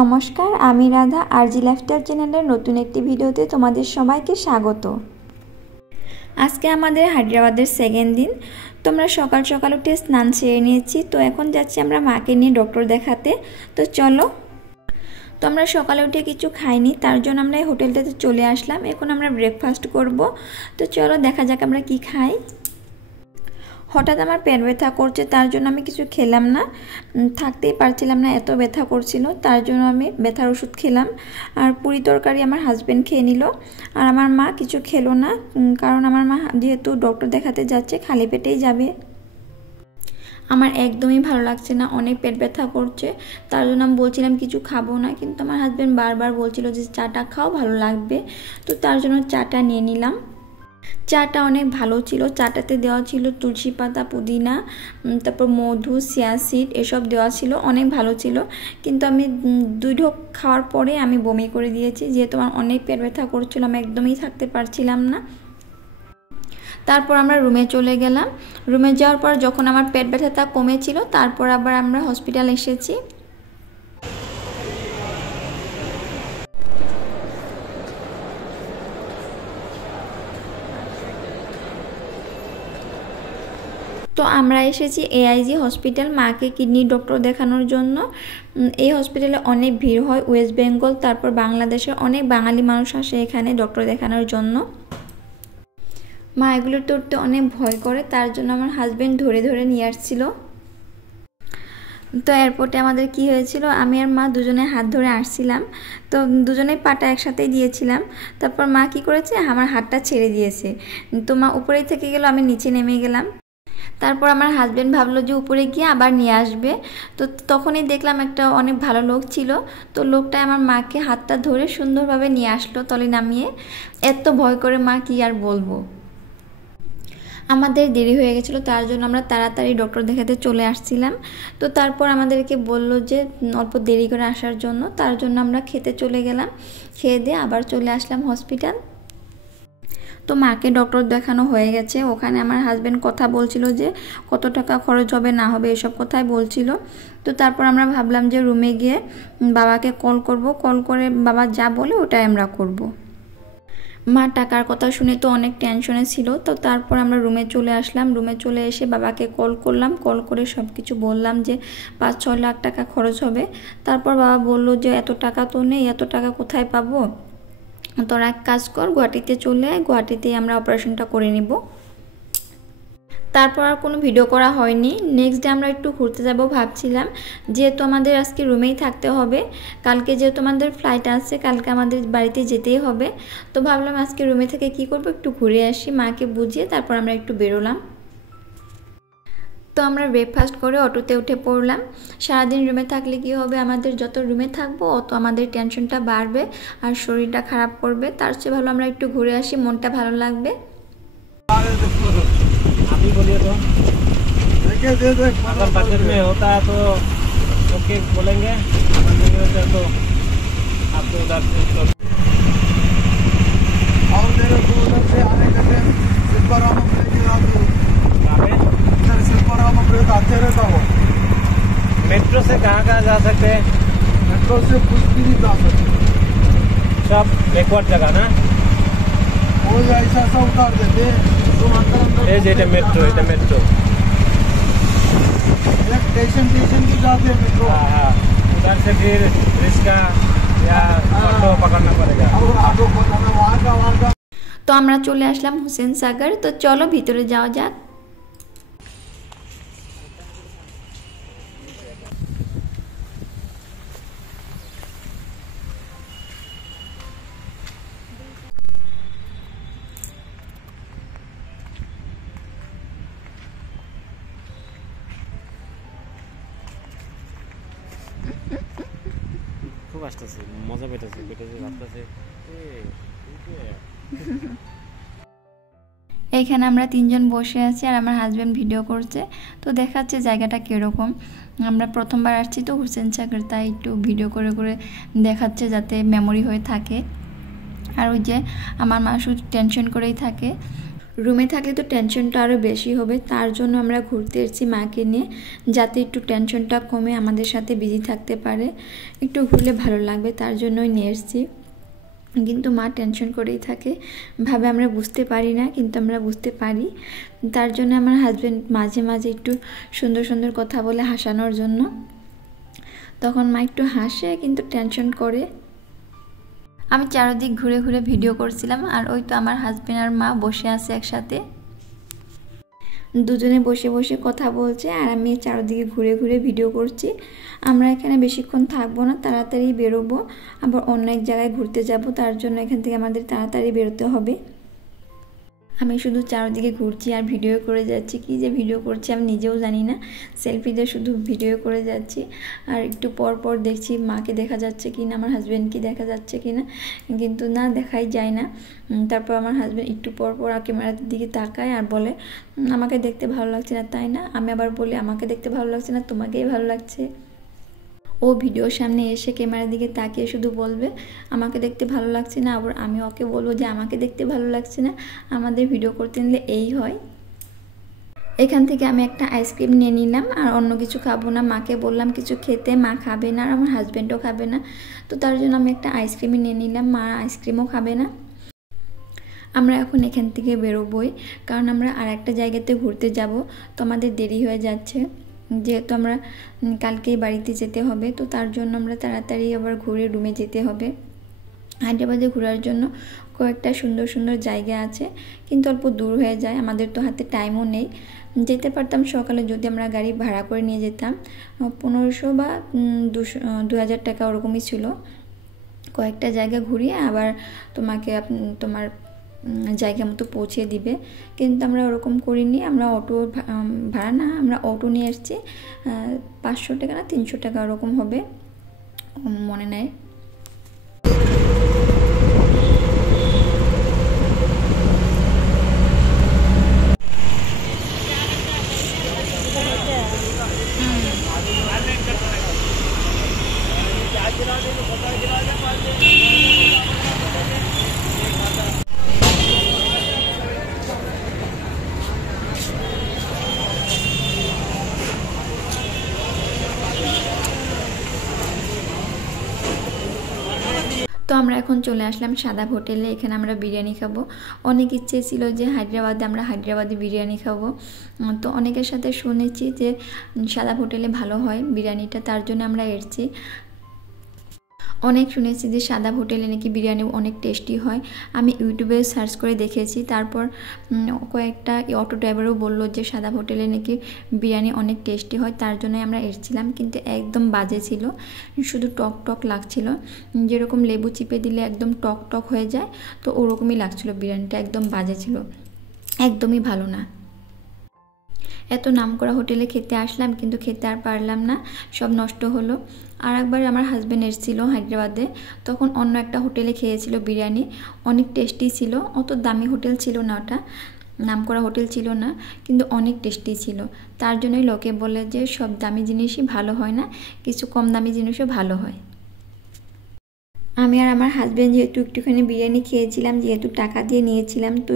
নমস্কার, আমি রাধা আরজি লাইফস্টাইল চ্যানেলের নতুন একটি ভিডিওতে তোমাদের সবাইকে স্বাগত। আজকে আমাদের হায়দ্রাবাদের সেকেন্ড দিন। তোমরা সকাল সকাল উঠে স্নান সেরে নিয়েছি, তো এখন যাচ্ছি আমরা মাকে নিয়ে ডক্টর দেখাতে। তো চলো। তো আমরা সকালে উঠে কিছু খাইনি, তার জন্য আমরা এই হোটেলটাতে চলে আসলাম। এখন আমরা ব্রেকফাস্ট করব। তো চলো দেখা যাক আমরা কি খাই। হঠাৎ আমার পেট ব্যথা করছে, তার জন্য আমি কিছু খেলাম না, থাকতেই পারছিলাম না, এত ব্যথা করছিল। তার জন্য আমি ব্যথার ওষুধ খেলাম। আর পুরি তরকারি আমার হাজব্যান্ড খেয়ে নিল, আর আমার মা কিছু খেলো না, কারণ আমার মা যেহেতু ডক্টর দেখাতে যাচ্ছে খালি পেটেই যাবে। আমার একদমই ভালো লাগছে না, অনেক পেট ব্যথা করছে, তার জন্য আমি বলছিলাম কিছু খাবো না, কিন্তু আমার হাজব্যান্ড বারবার বলছিল যে চাটা খাও, ভালো লাগবে। তো তার জন্য চাটা নিয়ে নিলাম। চাটা অনেক ভালো ছিল। চাটাতে দেওয়া ছিল তুলসী পাতা, পুদিনা, তারপর মধু, চিয়া সিড এসব দেওয়া ছিল, অনেক ভালো ছিল। কিন্তু আমি 2 ঢোক খাওয়ার পরে আমি বমি করে দিয়েছি, যেহেতু আমার অনেক পেট ব্যথা করছিল, আমি একদমই থাকতে পারছিলাম না। তারপর আমরা রুমে চলে গেলাম। রুমে যাওয়ার পর যখন আমার পেট ব্যথাটা কমেছিল, তারপর আবার আমরা হসপিটাল এসেছি। তো আমরা এসেছি এআইজি হসপিটাল মাকে কিডনি ডক্টর দেখানোর জন্য। এই হসপিটালে অনেক ভিড় হয়, ওয়েস্ট বেঙ্গল তারপর বাংলাদেশের অনেক বাঙালি মানুষ আসে এখানে ডক্টর দেখানোর জন্য। মা এগুলো করতে অনেক ভয় করে, তার জন্য আমার হাজব্যান্ড ধরে ধরে নিয়ে আসছিল। তো এয়ারপোর্টে আমাদের কি হয়েছিল, আমি আর মা দুজনে হাত ধরে আসছিলাম, তো দুজনেই পাটা একসাথেই দিয়েছিলাম। তারপর মা কি করেছে, আমার হাতটা ছেড়ে দিয়েছে, তো মা উপরেই থেকে গেল, আমি নিচে নেমে গেলাম। তারপর আমার হাজব্যান্ড ভাবলো যে উপরে গিয়ে আবার নিয়ে আসবে। তো তখনই দেখলাম একটা অনেক ভালো লোক ছিল, তো লোকটা আমার মাকে হাতটা ধরে সুন্দরভাবে নিয়ে আসলো তলে নামিয়ে। এত ভয় করে মা কি আর বলবো। আমাদের দেরি হয়ে গেছিলো, তার জন্য আমরা তাড়াতাড়ি ডক্টর দেখাতে চলে আসছিলাম। তো তারপর আমাদেরকে বললো যে অল্প দেরি করে আসার জন্য, তার জন্য আমরা খেতে চলে গেলাম। খেয়ে দিয়ে আবার চলে আসলাম হসপিটাল। তো মাকে ডক্টর দেখানো হয়ে গেছে। ওখানে আমার হাজব্যান্ড কথা বলছিল যে কত টাকা খরচ হবে না হবে এসব কথাই বলছিল। তো তারপর আমরা ভাবলাম যে রুমে গিয়ে বাবাকে কল করব, কল করে বাবা যা বলে ওটাই আমরা করব। মা টাকার কথা শুনে তো অনেক টেনশনে ছিল। তো তারপর আমরা রুমে চলে আসলাম। রুমে চলে এসে বাবাকে কল করলাম, কল করে সব কিছু বললাম যে 5-6 লাখ টাকা খরচ হবে। তারপর বাবা বলল যে এত টাকা তো নেই, এত টাকা কোথায় পাবো, তোরা এক কাজ কর, গুয়াহাটিতে চলে আয়, গুয়াহাটিতেই আমরা অপারেশনটা করে নিব। তারপর আর কোনো ভিডিও করা হয়নি। নেক্সট ডে আমরা একটু ঘুরতে যাব ভাবছিলাম, যেহেতু আমাদের আজকে রুমেই থাকতে হবে, কালকে যেহেতু আমাদের ফ্লাইট আছে, কালকে আমাদের বাড়িতে যেতেই হবে। তো ভাবলাম আজকে রুমে থেকে কি করব, একটু ঘুরে আসি, মাকে বুঝিয়ে তারপর আমরা একটু বেরোলাম। তো আমরা ব্রেকফাস্ট করে অটোতে উঠে পড়লাম। সারাদিন রুমে থাকলে কি হবে, আমাদের যত রুমে থাকবো অত আমাদের টেনশনটা বাড়বে আর শরীরটা খারাপ করবে। তার চেয়ে ভালো আমরা একটু ঘুরে আসি, মনটা ভালো লাগবে। बजट में होता है तो ओके बोलेंगे, नहीं होता तो आपको उधर से और मेरे को उधर से आने के लिए सिलपराम आते रहता हो। मेट्रो से कहाँ कहाँ जा सकते हैं? मेट्रो से कुछ भी नहीं जा सकते, सब बैकवर्ड जगह ना, वो ऐसा सा उतार देते तुम अंदर ये जेटे मेट्रो, ये मेट्रो स्टेशन भी जाते हैं मेट्रो। हाँ हाँ, उधर से फिर रिक्शा या ऑटो पकड़ना पड़ेगा। और ऑटो पकड़ना वहाँ का। তো আমরা চলে আসলাম হুসেন সাগর। তো চলো ভিতরে যাওয়া যাক। খুব আসতেছে, মজা পেতেছে, আসতেছে। এইখানে আমরা 3 জন বসে আছি আর আমার হাজব্যান্ড ভিডিও করছে। তো দেখাচ্ছে জায়গাটা কীরকম। আমরা প্রথমবার আসছি তো হুসেন সাগর, তাই একটু ভিডিও করে করে দেখাচ্ছে যাতে মেমোরি হয়ে থাকে। আর ওই যে আমার মা শুধু টেনশন করেই থাকে। রুমে থাকলে তো টেনশনটা আরও বেশি হবে, তার জন্য আমরা ঘুরতে এসেছি মাকে নিয়ে, যাতে একটু টেনশনটা কমে আমাদের সাথে বিজি থাকতে পারে, একটু ঘুরলে ভালো লাগবে, তার জন্যই নিয়ে এসেছি। কিন্তু মা টেনশন করেই থাকে, ভাবে আমরা বুঝতে পারি না, কিন্তু আমরা বুঝতে পারি। তার জন্য আমার হাজব্যান্ড মাঝে মাঝে একটু সুন্দর সুন্দর কথা বলে হাসানোর জন্য, তখন মা একটু হাসে কিন্তু টেনশন করে। আমি চারদিক ঘুরে ঘুরে ভিডিও করছিলাম, আর ওই তো আমার হাজব্যান্ড আর মা বসে আছে একসাথে, দুজনে বসে বসে কথা বলছে, আর আমি চারদিকে ঘুরে ঘুরে ভিডিও করছি। আমরা এখানে বেশিক্ষণ থাকবো না, তাড়াতাড়ি বেরোবো, আবার অন্য এক জায়গায় ঘুরতে যাব, তার জন্য এখান থেকে আমাদের তাড়াতাড়ি বেরোতে হবে। আমি শুধু চারদিকে ঘুরছি আর ভিডিও করে যাচ্ছি, কি যে ভিডিও করছি আমি নিজেও জানি না, সেলফিতে শুধু ভিডিও করে যাচ্ছি। আর একটু পর পর দেখছি মাকে দেখা যাচ্ছে কি না, আমার হাজব্যান্ডকে দেখা যাচ্ছে কি না, কিন্তু না, দেখাই যায় না। তারপর আমার হাজব্যান্ড একটু পর পর ক্যামেরার দিকে তাকায় আর বলে আমাকে দেখতে ভালো লাগছে না, তাই না? আমি আবার বলি আমাকে দেখতে ভালো লাগছে না, তোমাকেই ভালো লাগছে। ও ভিডিওর সামনে এসে ক্যামেরার দিকে তাকিয়ে শুধু বলবে আমাকে দেখতে ভালো লাগছে না, আবার আমি ওকে বলবো যে আমাকে দেখতে ভালো লাগছে না। আমাদের ভিডিও করতে নিলে এই হয়। এখান থেকে আমি একটা আইসক্রিম নিয়ে নিলাম, আর অন্য কিছু খাবো না। মাকে বললাম কিছু খেতে, মা খাবে না, আর আমার হাজব্যান্ডও খাবে না, তো তার জন্য আমি একটা আইসক্রিমই নিয়ে নিলাম, মা আইসক্রিমও খাবে না। আমরা এখন এখান থেকে বেরোবই, কারণ আমরা আর একটা জায়গাতে ঘুরতে যাব, তো আমাদের দেরি হয়ে যাচ্ছে, যেহেতু আমরা কালকেই বাড়িতে যেতে হবে, তো তার জন্য আমরা তাড়াতাড়ি আবার ঘুরে রুমে যেতে হবে। হায়দ্রাবাদে ঘোরার জন্য কয়েকটা সুন্দর সুন্দর জায়গা আছে, কিন্তু অল্প দূর হয়ে যায়, আমাদের তো হাতে টাইমও নেই। যেতে পারতাম সকালে যদি আমরা গাড়ি ভাড়া করে নিয়ে যেতাম, 1500 বা 2000 টাকা ওরকমই ছিল। কয়েকটা জায়গা ঘুরিয়ে আবার তোমাকে তোমার জায়গা মতো পৌঁছে দিবে, কিন্তু আমরা ওরকম করিনি। আমরা অটো ভাড়া না, আমরা অটো নিয়ে এসেছি, 500 টাকা না 300 টাকা ওরকম হবে, মনে নেই। তো আমরা এখন চলে আসলাম সাদাব হোটেলে, এখানে আমরা বিরিয়ানি খাবো। অনেক ইচ্ছে ছিল যে হায়দ্রাবাদে আমরা হায়দ্রাবাদি বিরিয়ানি খাবো, তো অনেকের সাথে শুনেছি যে সাদাব হোটেলে ভালো হয় বিরিয়ানিটা, তার জন্য আমরা এসেছি। অনেক শুনেছি যে সাদাব হোটেলে নাকি বিরিয়ানি অনেক টেস্টি হয়। আমি ইউটিউবে সার্চ করে দেখেছি, তারপর কয়েকটা অটো ড্রাইভারও বললো যে সাদাব হোটেলে নাকি বিরিয়ানি অনেক টেস্টি হয়, তার জন্যই আমরা এসেছিলাম। কিন্তু একদম বাজে ছিল, শুধু টক টক লাগছিল, যেরকম লেবু চিপে দিলে একদম টক টক হয়ে যায়, তো ওরকমই লাগছিল বিরিয়ানিটা, একদম বাজে ছিল, একদমই ভালো না। এত নামকরা হোটেলে খেতে আসলাম, কিন্তু খেতে আর পারলাম না, সব নষ্ট হলো। আর একবার আমার হাজব্যান্ড এসেছিল হায়দ্রাবাদে, তখন অন্য একটা হোটেলে খেয়েছিল বিরিয়ানি, অনেক টেস্টি ছিল। অত দামি হোটেল ছিল না, ওটা নামকরা হোটেল ছিল না, কিন্তু অনেক টেস্টি ছিল। তার জন্যই লোকে বলে যে সব দামি জিনিসই ভালো হয় না, কিছু কম দামি জিনিসও ভালো হয়। আমি আর আমার হাজব্যান্ড যেহেতু একটুখানি বিরিয়ানি খেয়েছিলাম, যেহেতু টাকা দিয়ে নিয়েছিলাম, তো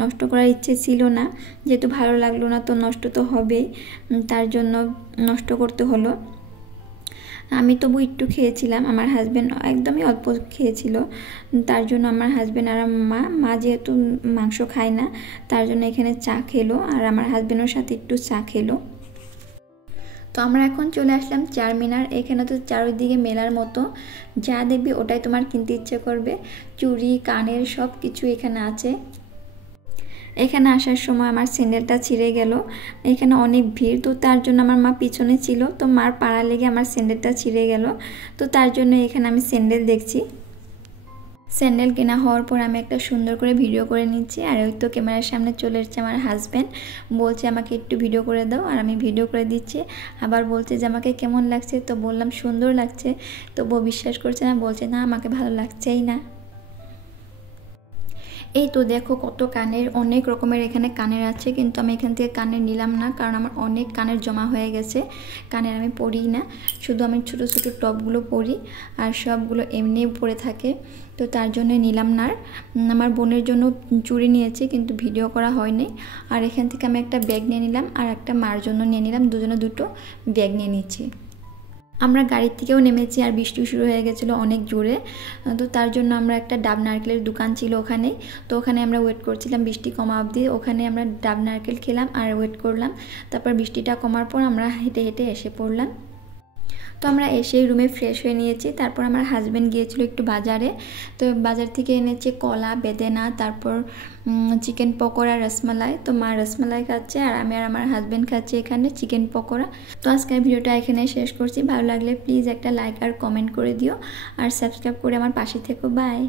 নষ্ট করার ইচ্ছে ছিল না, যেহেতু ভালো লাগলো না তো নষ্ট তো হবেই, তার জন্য নষ্ট করতে হলো। আমি তবু একটু খেয়েছিলাম, আমার হাজব্যান্ড একদমই অল্প খেয়েছিল, তার জন্য আমার হাজব্যান্ড আর মা যেহেতু মাংস খায় না, তার জন্য এখানে চা খেলো, আর আমার হাজব্যান্ডের সাথে একটু চা খেলো। তো আমরা এখন চলে আসলাম চারমিনার। এখানে তো চারিদিকে মেলার মতো, যা দেখবি ওটাই তোমার কিনতে ইচ্ছে করবে, চুড়ি কানের সব কিছু এখানে আছে। এখানে আসার সময় আমার স্যান্ডেলটা ছিঁড়ে গেল, এখানে অনেক ভিড়, তো তার জন্য আমার মা পিছনে ছিল, তো মার পাড়া লেগে আমার স্যান্ডেলটা ছিঁড়ে গেল, তো তার জন্য এখানে আমি স্যান্ডেল দেখছি। স্যান্ডেল কেনা হওয়ার পর আমি একটা সুন্দর করে ভিডিও করে নিচ্ছি, আর ওই তো ক্যামেরার সামনে চলে এসেছে আমার হাজব্যান্ড, বলছে আমাকে একটু ভিডিও করে দাও, আর আমি ভিডিও করে দিচ্ছি। আবার বলছে যে আমাকে কেমন লাগছে, তো বললাম সুন্দর লাগছে, তো বউ বিশ্বাস করছে না, বলছে না আমাকে ভালো লাগছেই না। এই তো দেখো কত কানের, অনেক রকমের এখানে কানের আছে, কিন্তু আমি এখান থেকে কানের নিলাম না, কারণ আমার অনেক কানের জমা হয়ে গেছে। কানের আমি পরিই না, শুধু আমি ছোটো ছোটো টপগুলো পরি, আর সবগুলো এমনি পরে থাকে, তো তার জন্য নিলাম না। আমার বোনের জন্য চুড়ি নিয়েছি, কিন্তু ভিডিও করা হয়নি। আর এখান থেকে আমি একটা ব্যাগ নিয়ে নিলাম, আর একটা মার জন্য নিয়ে নিলাম, দুজনে দুটো ব্যাগ নিয়ে নিচ্ছি। আমরা গাড়ির থেকেও নেমেছি, আর বৃষ্টি শুরু হয়ে গেছিলো অনেক জোরে, তো তার জন্য আমরা একটা ডাব নারকেলের দোকান ছিল ওখানে, তো ওখানে আমরা ওয়েট করছিলাম বৃষ্টি কমা অবধি। ওখানে আমরা ডাব নারকেল খেলাম আর ওয়েট করলাম, তারপর বৃষ্টিটা কমার পর আমরা হেঁটে হেঁটে এসে পড়লাম। তো আমরা এসে রুমে ফ্রেশ হয়ে নিয়েছি। তারপর আমার হাজব্যান্ড গিয়েছিল একটু বাজারে, তো বাজার থেকে এনেছে কলা, বেদেনা, তারপর চিকেন পকোড়া, রসমালাই। তো মা রসমালাই খাচ্ছে, আর আমি আর আমার হাজব্যান্ড খাচ্ছি এখানে চিকেন পকোড়া। তো আজকের ভিডিওটা এখানে শেষ করছি। ভালো লাগলে প্লিজ একটা লাইক আর কমেন্ট করে দিও, আর সাবস্ক্রাইব করে আমার পাশে থেকো। বাই।